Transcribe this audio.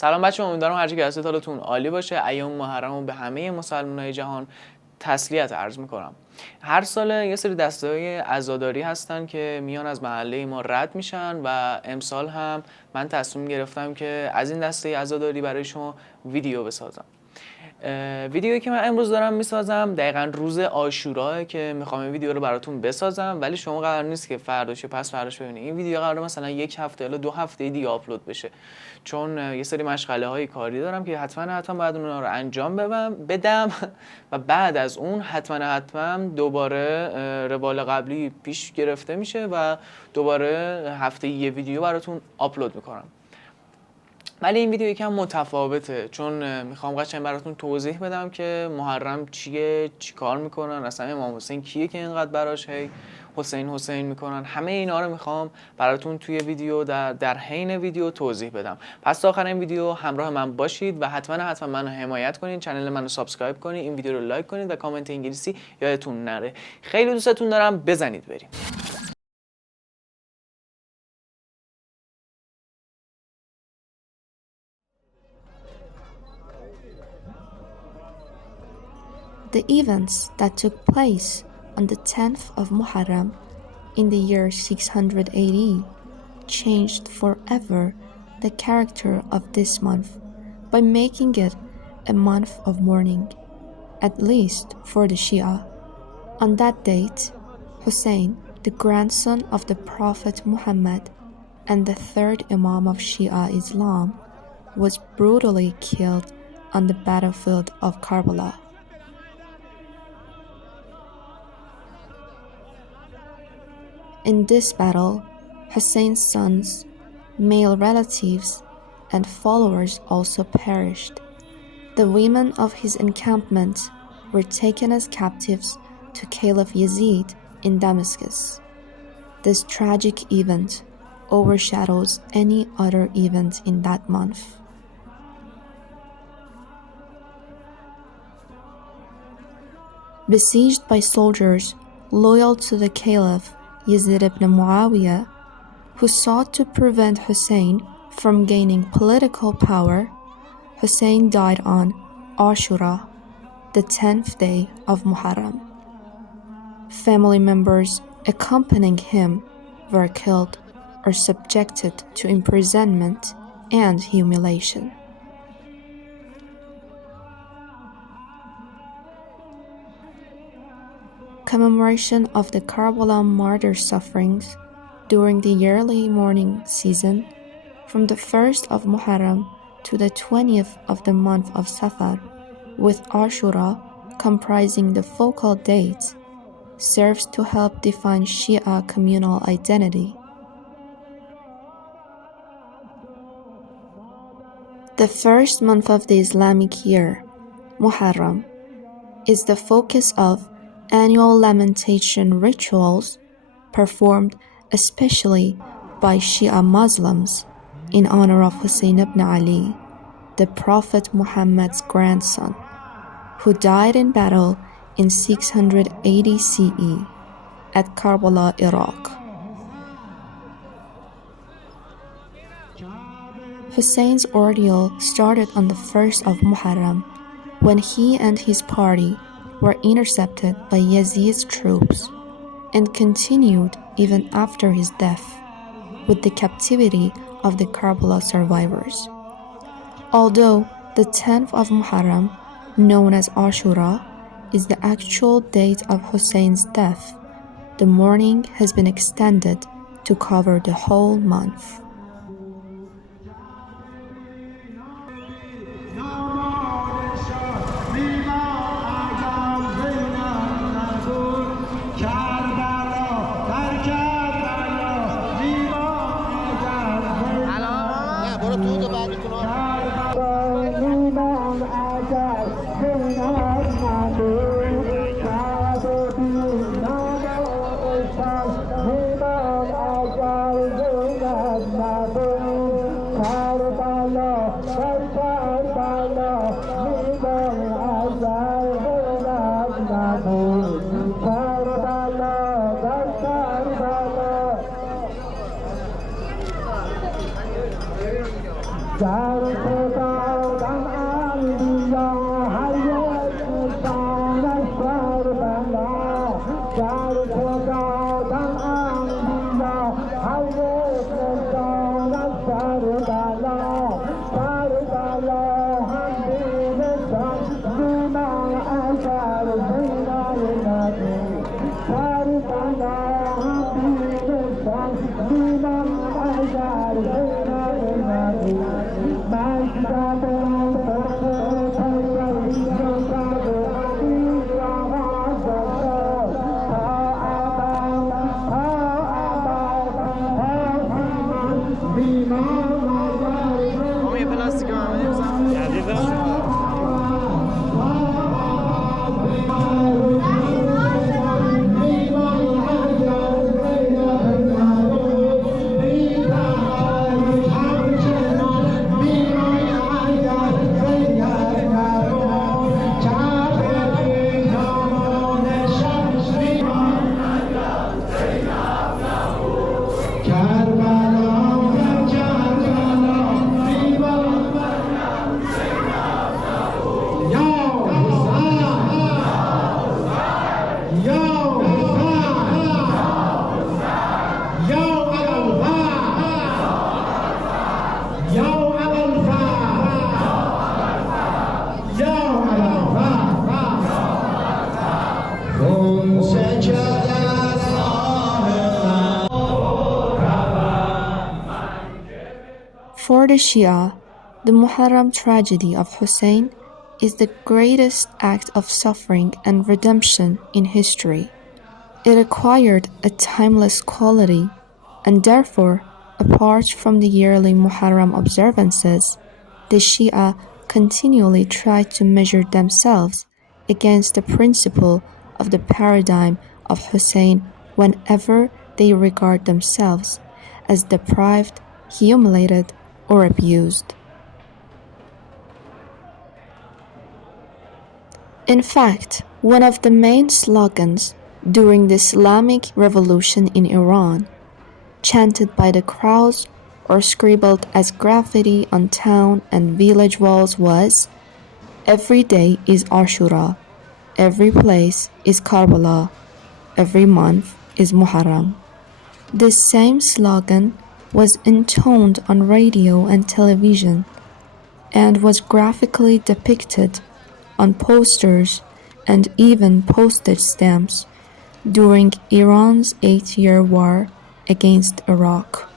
سلام بچه‌ها، امیدوارم هر چی که هستید حالتون عالی باشه. ایام محرم رو به همه مسلمان‌های جهان تسلیت عرض می‌کنم. هر سال یه سری دسته‌های عزاداری هستن که میان از محله ما رد میشن و امسال هم من تصمیم گرفتم که از این دسته عزاداری برای شما ویدیو بسازم. ویدیویی که من امروز دارم میسازم دقیقاً روز عاشوراه که میخوام این ویدیو رو براتون بسازم، ولی شما قرار نیست که فرداش پس فرداش ببینید. این ویدیو قراره مثلا یک هفته الی 2 هفته دیگه آپلود بشه، چون یه سری مشغله های کاری دارم که حتما باید اونها رو انجام بدم و بعد از اون حتما دوباره روال قبلی پیش گرفته میشه و دوباره هفته یه ویدیو براتون آپلود میکنم. ولی این ویدیو یکم متفاوته، چون میخوام قشنگ براتون توضیح بدم که محرم چیه، چی کار میکنن، اصلا امام حسین کیه که اینقدر براش حسین میکنن. همه اینا رو میخوام براتون توی ویدیو در حین ویدیو توضیح بدم. پس تا آخر این ویدیو همراه من باشید و حتما منو حمایت کنید، چنل منو سابسکرایب کنید، این ویدیو رو لایک کنید و کامنت انگلیسی یادتون نره. خیلی دوستتون دارم، بزنید بریم. The events that took place on the 10th of Muharram in the year 680 changed forever the character of this month by making it a month of mourning, at least for the Shia. On that date, Hussein, the grandson of the Prophet Muhammad and the third Imam of Shia Islam, was brutally killed on the battlefield of Karbala. In this battle, Hussein's sons, male relatives, and followers also perished. The women of his encampment were taken as captives to Caliph Yazid in Damascus. This tragic event overshadows any other event in that month. Besieged by soldiers loyal to the Caliph Yazid ibn Muawiyah, who sought to prevent Hussein from gaining political power, Hussein died on Ashura, the 10th day of Muharram. Family members accompanying him were killed or subjected to imprisonment and humiliation. Commemoration of the Karbala martyr sufferings during the yearly mourning season from the 1st of Muharram to the 20th of the month of Safar, with Ashura comprising the focal date, serves to help define Shia communal identity. The first month of the Islamic year, Muharram, is the focus of annual lamentation rituals performed especially by Shia Muslims in honor of Hussein ibn Ali, the Prophet Muhammad's grandson, who died in battle in 680 CE at Karbala, Iraq. Hussein's ordeal started on the 1st of Muharram when he and his party were intercepted by Yazid's troops and continued even after his death with the captivity of the Karbala survivors. Although the 10th of Muharram, known as Ashura, is the actual date of Hussein's death, the mourning has been extended to cover the whole month. Dark For the Shia, the Muharram tragedy of Hussein is the greatest act of suffering and redemption in history. It acquired a timeless quality, and therefore, apart from the yearly Muharram observances, the Shia continually try to measure themselves against the principle of the paradigm of Hussein whenever they regard themselves as deprived, humiliated, or abused. In fact, one of the main slogans during the Islamic Revolution in Iran, chanted by the crowds or scribbled as graffiti on town and village walls was, "Every day is Ashura, every place is Karbala, every month is Muharram." This same slogan was intoned on radio and television and was graphically depicted on posters and even postage stamps during Iran's 8-year war against Iraq.